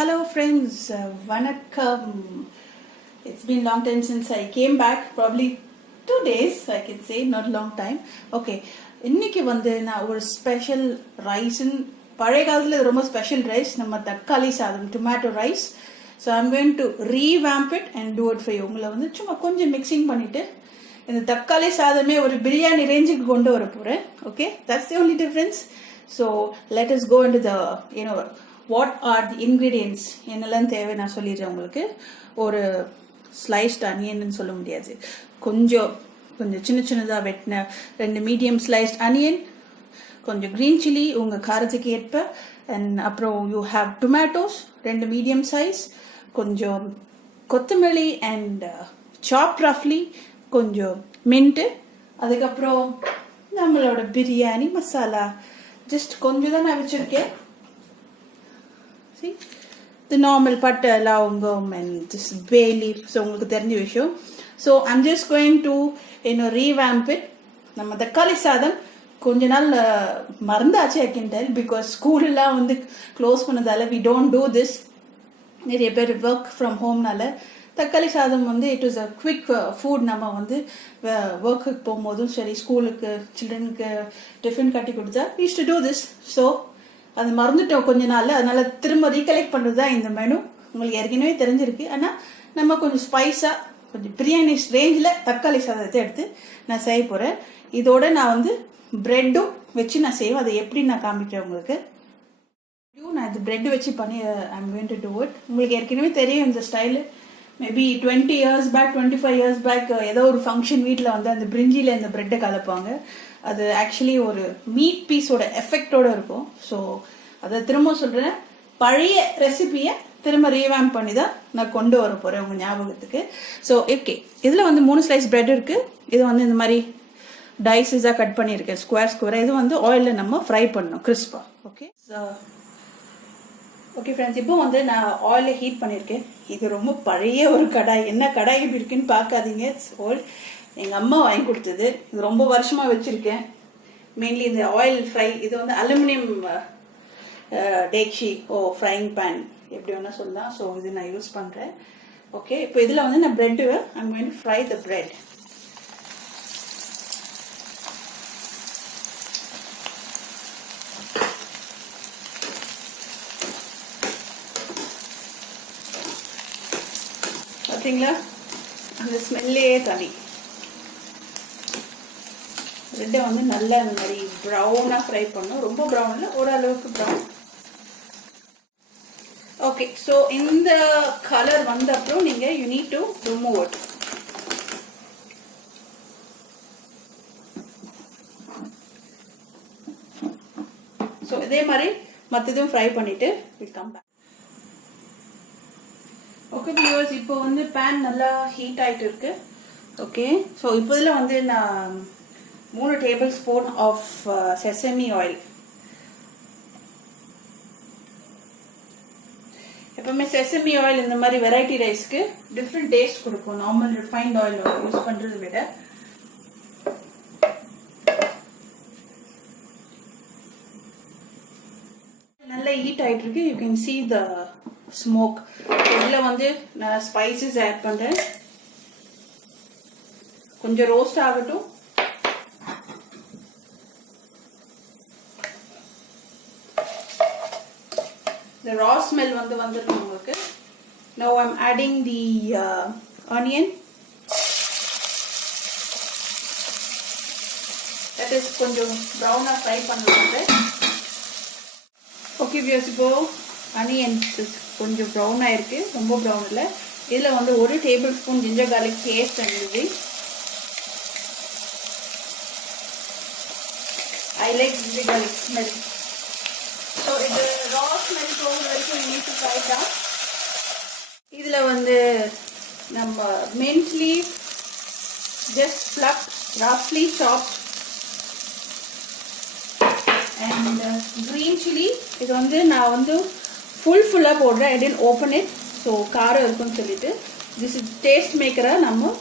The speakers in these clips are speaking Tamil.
Hello friends, vanakkam. It's been long time since I came back, probably 2 days I can say, not long time. Okay, இன்னைக்கு வந்து நான் ஒரு ஸ்பெஷல் ரைஸ்ன்னு பழைய காலத்தில் இது ரொம்ப ஸ்பெஷல் ரைஸ், நம்ம தக்காளி சாதம், tomato rice. So I'm going to revamp it and do it for you. உங்களை வந்து சும்மா கொஞ்சம் மிக்சிங் பண்ணிவிட்டு இந்த தக்காளி சாதமே ஒரு பிரியாணி ரேஞ்சுக்கு கொண்டு வர போகிறேன். Okay, that's the only difference. So let us go into the what are the ingredients, என்னெல்லாம் தேவை நான் சொல்லிடுறேன் உங்களுக்கு. ஒரு ஸ்லைஸ்ட் அனியன்னு சொல்ல முடியாது, கொஞ்சம் சின்ன சின்னதாக வெட்டின 2 மீடியம் ஸ்லைஸ்ட் அனியன், கொஞ்சம் க்ரீன் சில்லி உங்கள் காரத்துக்கு ஏற்ப, அண்ட் அப்புறம் you have tomatoes 2 medium size, கொஞ்சம் கொத்தமல்லி அண்ட் சாப் ரஃப்லி, கொஞ்சம் மின்ட்டு, அதுக்கப்புறம் நம்மளோட பிரியாணி மசாலா ஜஸ்ட் கொஞ்சம் தான் நான் வச்சுருக்கேன். See, the normal பட்டை, லவங்கம் and this bay leaf. So உங்களுக்கு தெரிஞ்ச விஷயம். So I'm just going to revamp it. நம்ம தக்காளி சாதம் கொஞ்ச நாள் மறந்தாச்சு, I can tell, because ஸ்கூலெல்லாம் வந்து close பண்ணதால we don't do this. நிறைய பேர் ஒர்க் ஃப்ரம் ஹோம்னால தக்காளி சாதம் வந்து it is a quick food. நம்ம வந்து ஒர்க்குக்கு போகும்போதும் சரி, ஸ்கூலுக்கு சில்ட்ரனுக்கு டிஃபன் கட்டி கொடுத்தா we used to do this. So அது மறந்துட்டோம் கொஞ்ச நாள், அதனால திரும்ப ரீகலெக்ட் பண்ணுறது தான் இந்த மெனு. உங்களுக்கு ஏற்கனவே தெரிஞ்சிருக்கு, ஆனால் நம்ம கொஞ்சம் ஸ்பைஸாக கொஞ்சம் பிரியாணி ரேஞ்சில் தக்காளி சாதத்தை எடுத்து நான் செய்ய போகிறேன். இதோட நான் வந்து ப்ரெட்டும் வச்சு நான் செய்வேன். அதை எப்படி நான் காமிக்கிறேன் உங்களுக்கு. நான் இது ப்ரெட் வச்சு பண்ணி I'm going to do it. உங்களுக்கு ஏற்கனவே தெரியும் இந்த style. Maybe 20 years back, 25 years back ஏதோ ஒரு ஃபங்க்ஷன் வீட்டில் வந்து அந்த பிரிஞ்சியில் இந்த ப்ரெட்டை கலப்பாங்க. அது ஆக்சுவலி ஒரு மீட் பீஸோட எஃபெக்டோட இருக்கும். ஸோ அதை திரும்ப சொல்கிறேன், பழைய ரெசிபியை திரும்ப ரீவேம்ப் பண்ணி தான் நான் கொண்டு வர போகிறேன் உங்கள் ஞாபகத்துக்கு. ஸோ ஓகே, இதில் வந்து 3 ஸ்லைஸ் ப்ரெட் இருக்குது. இது வந்து இந்த மாதிரி டைஸஸாக கட் பண்ணியிருக்கேன், ஸ்கொயராக. இது வந்து ஆயிலில் நம்ம ஃப்ரை பண்ணணும் கிறிஸ்பாக. ஓகே ஓகே ஃப்ரெண்ட்ஸ், இப்போ வந்து நான் ஆயிலை ஹீட் பண்ணியிருக்கேன். இது ரொம்ப பழைய ஒரு கடாய். என்ன கடாய் இப்படி இருக்குன்னு பார்க்காதீங்க, இட்ஸ் ஓல்ட். எங்கள் அம்மா வாங்கி கொடுத்தது. இது ரொம்ப வருஷமாக வச்சுருக்கேன். மெயின்லி இந்த ஆயில் ஃப்ரை. இது வந்து அலுமினியம் டேக்ஷி ஃப்ரைங் பேன், எப்படி வேணால் சொல்லலாம். ஸோ இது நான் யூஸ் பண்ணுறேன். ஓகே, இப்போ இதில் வந்து நான் bread I'm going to fry the bread. பார்த்தீங்களா, அந்த ஸ்மெல்லே தனி. ப்ரெட்டை வந்து நல்லா இந்த மாதிரி ப்ரௌனாக ஃப்ரை பண்ணணும். ரொம்ப ப்ரௌன் இல்லை, ஓரளவுக்கு ப்ரௌன். ஓகே, ஸோ இந்த கலர் வந்த அப்புறம் நீங்கள் you need to remove it. So இதே மாதிரி மற்றதும் ஃப்ரை பண்ணிவிட்டு will come back. Okay viewers, இப்போ வந்து பேன் நல்லா ஹீட் ஆகிட்டு இருக்கு. ஓகே, ஸோ இப்போ இதில் வந்து நான் 3 table spoon of sesame oil. எப்பவுமே செசமி ஆயில் இந்த மாதிரி வெரைட்டி ரைஸ்க்கு டிஃப்ரெண்ட் டேஸ்ட் கொடுக்கும், நார்மல் ரிஃபைன்ட் ஆயில் யூஸ் பண்ணுறதை விட. நல்லா ஹீட் ஆகிட்டு இருக்கு. You can see the smoke. இதில் வந்து நான் ஸ்பைசஸ் ஆட் பண்ணுறேன். கொஞ்சம் ரோஸ்ட் ஆகட்டும். The raw smell வந்துடும் உங்களுக்கு. Now I'm adding the onion. That is கொஞ்சம் ப்ரௌனாக ஃப்ரை பண்ணுவாங்க. ஓகே வியூவர்ஸ், இப்போ அனியன்ஸ் கொஞ்சம் ப்ரௌன் ஆயிருக்கு, ரொம்ப ப்ரௌன் இல்லை. இதில் வந்து 1 table spoon ginger garlic paste and I like ginger garlic smell. So இது ரா ஸ்மெல் போகிற வரைக்கும் நீட் டு ஃப்ரை தான். இதில் வந்து நம்ம mint leaf just plucked, roughly chopped, and green chili. இது வந்து நான் வந்து ஃபுல்லாக போடுறேன். ஐ டென்ட் ஓப்பன் இட், ஸோ காரம் இருக்குன்னு சொல்லிட்டு திஸ் இஸ் டேஸ்ட் மேக்கராக நம்ம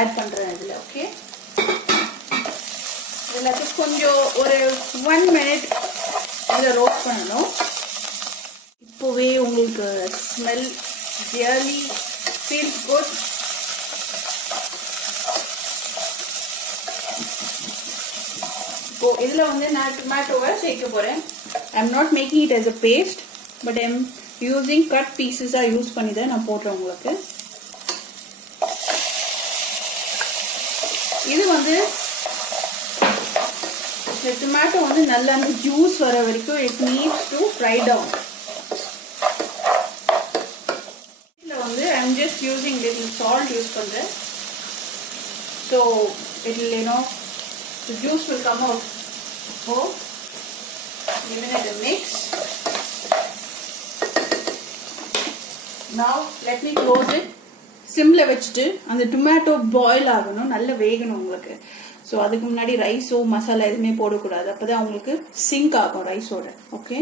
ஆட் பண்ணுறேன் இதில். ஓகே, எல்லாத்துக்கும் கொஞ்சம் ஒரு 1 minute இதை ரோஸ்ட் பண்ணணும். இப்போ இப்போவே உங்களுக்கு ஸ்மெல் ரியலி ஃபீல்ஸ் குட். இப்போ இதில் வந்து நான் டொமேட்டோவை சேர்க்க போகிறேன். I am not making it as a paste, but I am using cut பீசஸாக யூஸ் பண்ணி தான் நான் போடுறேன் உங்களுக்கு. இது வந்து இந்த டொமேட்டோ வந்து நல்லா அந்த ஜூஸ் வர வரைக்கும் it needs to fry down. இதில் வந்து I am just using little salt use பண்ணுறேன். So it will the juice will come out. So give it a mix. Now let me close it. சிம்ல வச்சுட்டு அந்த டொமேட்டோ பாயில் ஆகணும், நல்லா வேகணும் உங்களுக்கு. ஸோ அதுக்கு முன்னாடி ரைஸோ மசாலா எதுவுமே போடக்கூடாது, அப்போதான் உங்களுக்கு சிங்க் ஆகும் ரைஸோட. ஓகே,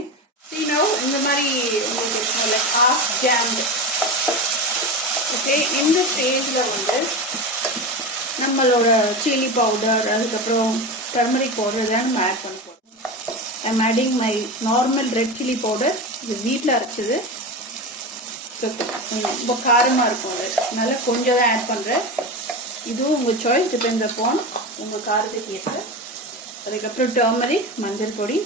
see now இந்த மாதிரி உங்களுக்கு லைக் half jammed. ஓகே, இந்த ஸ்டேஜில் வந்து நம்மளோட சில்லி பவுடர், அதுக்கப்புறம் டர்மரிக் பவுடர் இதெல்லாம் நம்ம ஆட் பண்ண போகிறோம். I am adding my normal red chilli powder. இது வீட்டில் அரைச்சது. ஸோ ரொம்ப காரமாக இருக்கும், அது அதனால கொஞ்சம் தான் ஆட் பண்ணுறேன். இதுவும் உங்கள் சாய்ஸ், டிபெண்ட்ஸ் அப்பான் உங்கள் காரத்துக்கு ஏற்ற. அதுக்கப்புறம் டர்மரிக், மஞ்சள் பொடி,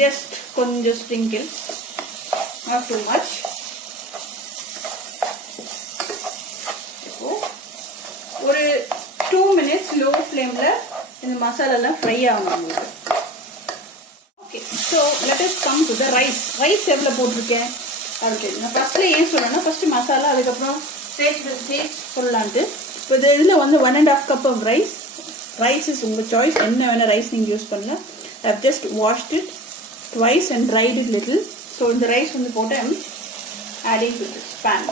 ஜஸ்ட் கொஞ்சம் ஸ்ப்ரிங்கிள், நாட் டூ மச். ஒரு 2 minutes லோ ஃப்ளேமில் இந்த மசாலாலாம் ஃப்ரை ஆகணும் உங்களுக்கு. Okay, so let us come to the rise. Rice எவ்வளோ போட்டிருக்கேன் அதுக்கு நான் ஃபஸ்ட்டில் ஏன் சொன்னேன்னா, ஃபஸ்ட்டு மசாலா, அதுக்கப்புறம் டேஸ்ட் சொல்லலான்ட்டு. இப்போ இதில் வந்து 1.5 cup of rice. Rice is உங்கள் சாய்ஸ், என்ன வேணால் ரைஸ் நீங்கள் யூஸ் பண்ணலாம். I have just washed it twice and dried it little. So இந்த ரைஸ் வந்து போட்டு I'm adding to this pan.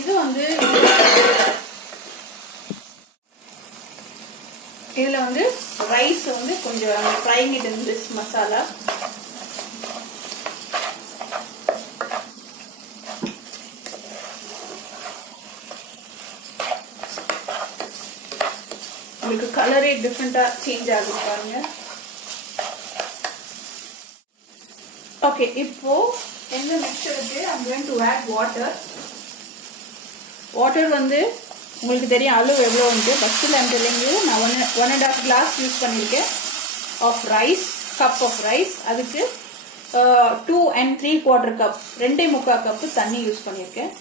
இது வந்து இதில் வந்து ரைஸ் வந்து கொஞ்சம் frying it in this masala. உங்களுக்கு கலரே டிஃப்ரெண்ட்டாக சேஞ்ச் ஆகுது பாருங்க. ஓகே, இப்போ இந்த மிக்சருக்கு I'm going to add water. Water வந்து உங்களுக்கு தெரியும் அளவு எவ்வளோ வந்து. ஃபஸ்ட்டில் ஐம் டெல்லிங் யூ, நான் 1.5 glass யூஸ் பண்ணியிருக்கேன் of rice, cup of rice. அதுக்கு 2 3/4 cup, 2.25 cup தண்ணி யூஸ் பண்ணியிருக்கேன்.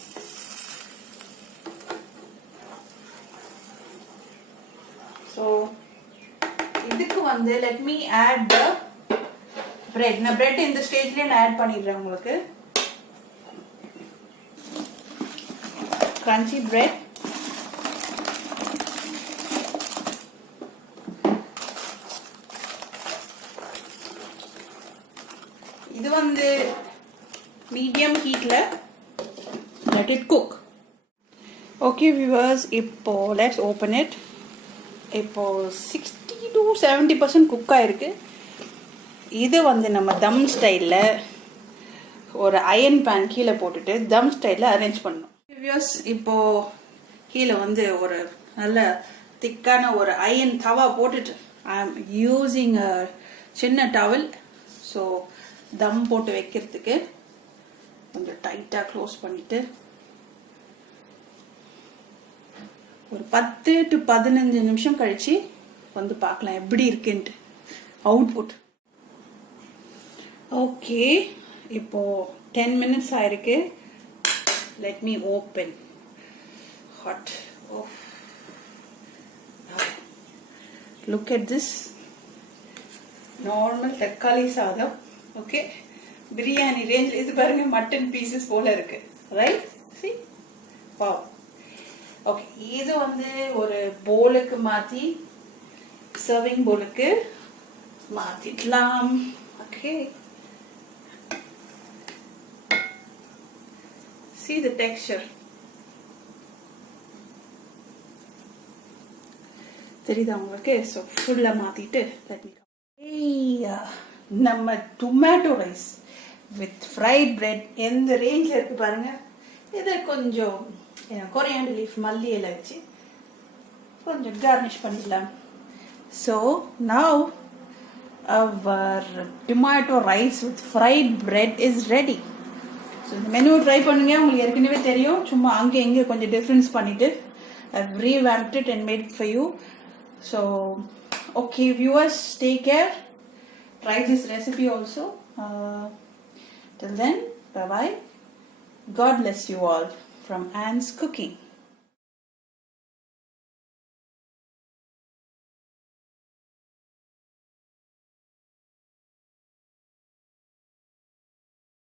ஸோ இதுக்கு வந்து let me add the bread. நான் பிரெட் இந்த ஸ்டேஜ்லேயே நான் ஆட் பண்ணிடுறேன் உங்களுக்கு. crunchy bread. இது வந்து medium ஹீட்ல let it cook. Okay viewers, இப்போ let's open it. இப்போ 60 to 70% குக் ஆயிருக்கு. இது வந்து நம்ம தம் ஸ்டைல்ல ஒரு அயன் பேன் கீழே போட்டுட்டு தம் ஸ்டைல்ல அரேஞ்ச் பண்ணணும். வியூவர்ஸ், இப்போ கீழே வந்து ஒரு நல்ல திக்கான ஒரு அயன் தவா போட்டுட்டு ஐ எம் யூஸிங் அ சின்ன டவல். ஸோ தம் போட்டு வைக்கிறதுக்கு கொஞ்சம் டைட்டாக க்ளோஸ் பண்ணிட்டு ஒரு 10 to 15 நிமிஷம் கழிச்சு வந்து பார்க்கலாம் எப்படி இருக்குன்ட்டு அவுட்புட். ஓகே, இப்போ 10 minutes ஆயிருக்கு. Let me open. Hot. Oh. Look at this. Normal தக்காளி சாதம். Okay. பிரியாணி ரேஞ்ச். இது பாருங்க, மட்டன் பீசஸ் போல இருக்கு. Right? See? Wow. Okay. இது வந்து ஒரு போலுக்கு மாத்தி, serving போலுக்கு மாத்திடலாம். Okay. See the texture. தெரியுதா உங்களுக்கு? ஸோ ஃபுல்லாக மாற்றிட்டு let me நம்ம tomato rice with fried bread எந்த ரேஞ்சில் இருக்கு பாருங்க. இதை கொஞ்சம் கொரியாண்டர் லீஃப் மல்லி இலை வச்சு கொஞ்சம் கார்னிஷ் பண்ணிடலாம். So now our tomato rice with fried bread is ready. So இந்த மெனு ட்ரை பண்ணுங்க, உங்களுக்கு ஏற்கனவே தெரியும். சும்மா அங்கே எங்கே கொஞ்சம் டிஃப்ரென்ஸ் பண்ணிவிட்டு I've revamped it and made it for you. So, okay viewers, take care. Try this recipe also. Till then, bye-bye. God bless you all from Anne's Cooking.